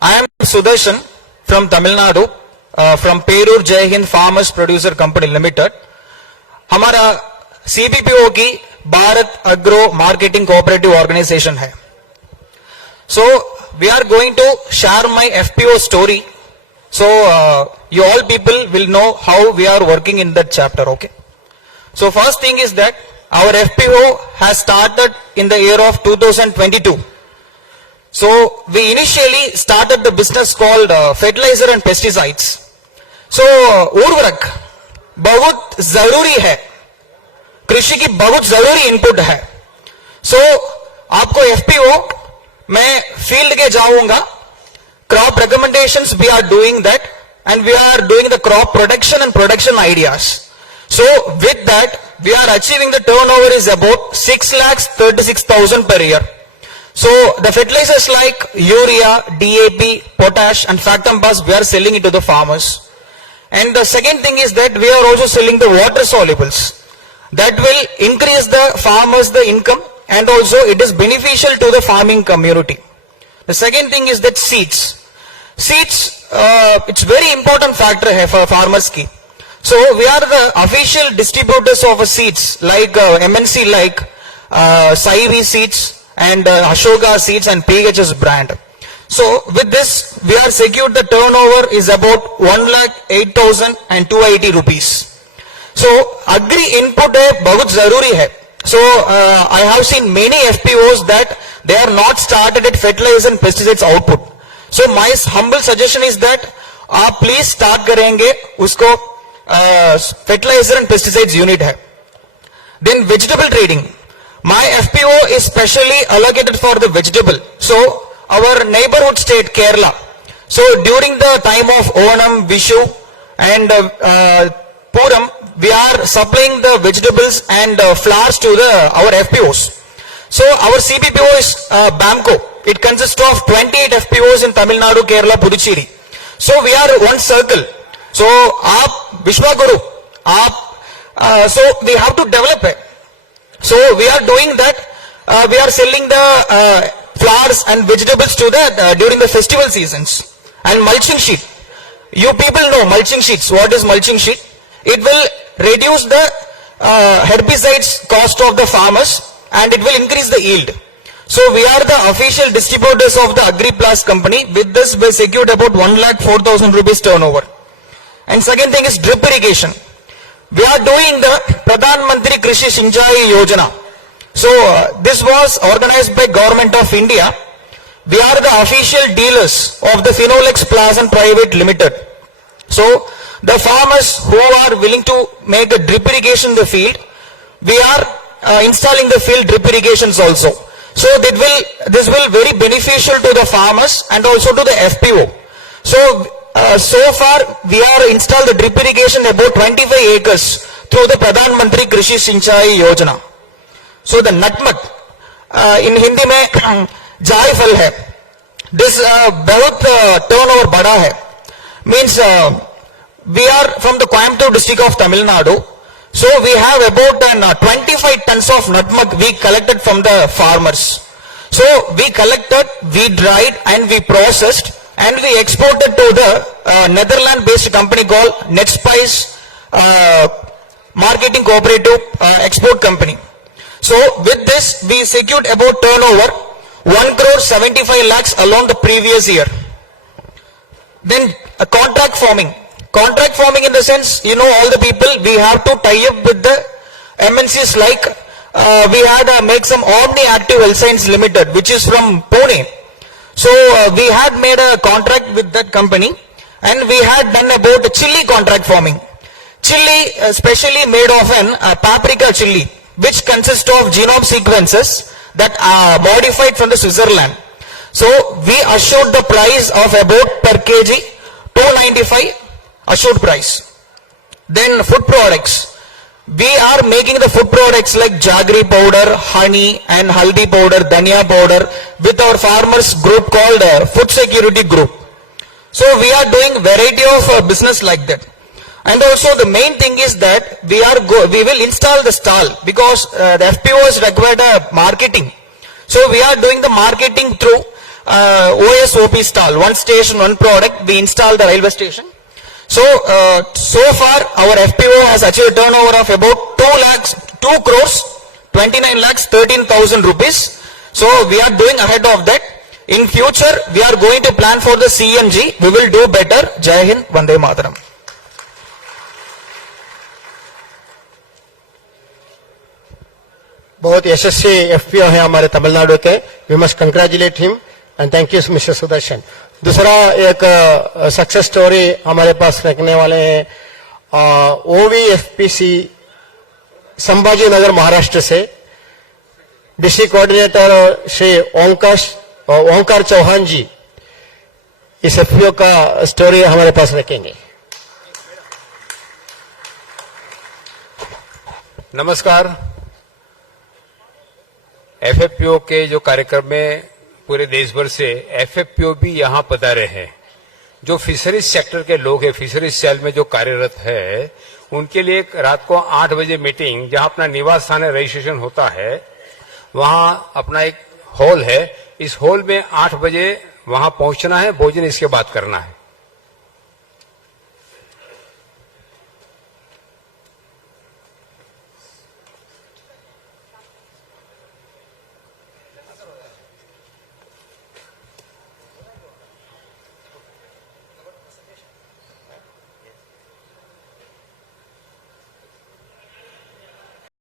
I am Sudarshan from Tamil Nadu, from Perur Jai Hind Farmers Producer Company Limited. हमारा CBPO की Bharat agro marketing cooperative organisation है. So we are going to share my FPO story. So you all people will know how we are working in that chapter. Okay. So first thing is that our FPO has started in the year of 2022. So we initially started the business called fertilizer and pesticides. So उर्वरक बहुत जरूरी है, कृषि की बहुत जरूरी input है. So आपको FPO मैं फील्ड के जाऊंगा. Crop recommendations we are doing that, and we are doing the crop protection and production ideas. So with that we are achieving the turnover is about 6,36,000 per year. So the fertilizers like urea, DAP, potash and Factombas we are selling it to the farmers. And the second thing is that we are also selling the water solubles. That will increase the farmers the income, and also it is beneficial to the farming community. The second thing is that seeds. Seeds, it's very important factor here for farmers ki. So we are the official distributors of seeds like MNC like Saivi seeds and Ashoka seeds and PHS brand. So with this we are secured the turnover is about 1,08,280 rupees. So agri input hai bahut zaruri hai. So I have seen many FPOs that they are not started at fertilizer and pesticides output. So my humble suggestion is that आप please start करेंगे उसको fertilizer and pesticides unit है. Then vegetable trading. My FPO is specially allocated for the vegetable. So our neighborhood state Kerala. So during the time of Onam, Vishu and Puram, we are supplying the vegetables and flowers to our FPOs. So our CBPO is BAMCO. It consists of 28 FPOs in Tamil Nadu, Kerala, Puducherry. So we are one circle. So आप Vishwaguru, so we have to develop it. So we are doing that. We are selling the flowers and vegetables to the during the festival seasons. And mulching sheet. You people know mulching sheets. What is mulching sheet? It will reduce the herbicides cost of the farmers, and it will increase the yield. So we are the official distributors of the AgriPlus company. With this we secured about 1,04,000 rupees turnover. And second thing is drip irrigation. We are doing the Pradhan Mantri Krishi Sinchai Yojana. So this was organized by Government of India. We are the official dealers of the Phenolex Plaza Private Limited. So the farmers who are willing to make a drip irrigation in the field, we are installing the field drip irrigations also. So this will very beneficial to the farmers and also to the FPO. So so far we are installed the drip irrigation about 25 acres through the Pradhan Mantri Krishi Sinchai Yojana. So the nutmeg in Hindi में जायफल है. This बहुत turnover बड़ा है. Means we are from the Coimbatore district of Tamil Nadu. So we have about 25 tons of nutmeg we collected from the farmers. So we collected, we dried and we processed and we exported to the Netherlands based company called Netspice Marketing Cooperative Export Company. So with this we secured about turnover 1,75 lakhs along the previous year. Then contract farming. Contract farming in the sense, you know, all the people we have to tie up with the MNCs like we had make some Omni Active Health Science Limited, which is from Pune. So we had made a contract with that company, and we had done about the chili contract farming. Chili specially made of an paprika chili, which consists of genome sequences that are modified from the Switzerland. So we assured the price of about per kg 295 assured price. Then food products. We are making the food products like jaggery powder, honey and haldi powder, dhania powder with our farmers group called Food Security Group. So we are doing variety of business like that. And also the main thing is that we will install the stall because the FPOs required marketing. So we are doing the marketing through OSOP stall, one station, one product, we install the railway station. So, so far our FPO has achieved a turnover of about 2 crores, 29 lakhs, 13,000 rupees. So, we are doing ahead of that. In future, we are going to plan for the CNG. We will do better. Jai Hind, Vande Mataram. बहुत यशस्वी FPO है हमारे तमिलनाडु के. We must congratulate him and thank you mister Sudarshan. दूसरा एक success story हमारे पास रखने वाले हैं OVFPC संभाजी नगर महाराष्ट्र से डिस्ट्रिक्ट कोऑर्डिनेटर श्री ओंकार चौहान जी इस एफपीओ का स्टोरी हमारे पास रखेंगे. नमस्कार. एफएफपीओ के जो कार्यक्रम में पूरे देश भर से एफएफपीओ भी यहां पधारे हैं. जो फिशरीज सेक्टर के लोग हैं, फिशरीज सेल में जो कार्यरत है, उनके लिए रात को 8 बजे मीटिंग, जहां अपना निवास स्थान रजिस्ट्रेशन होता है, वहां अपना एक हॉल है. इस हॉल में 8 बजे वहां पहुंचना है, भोजन इसके बाद करना है.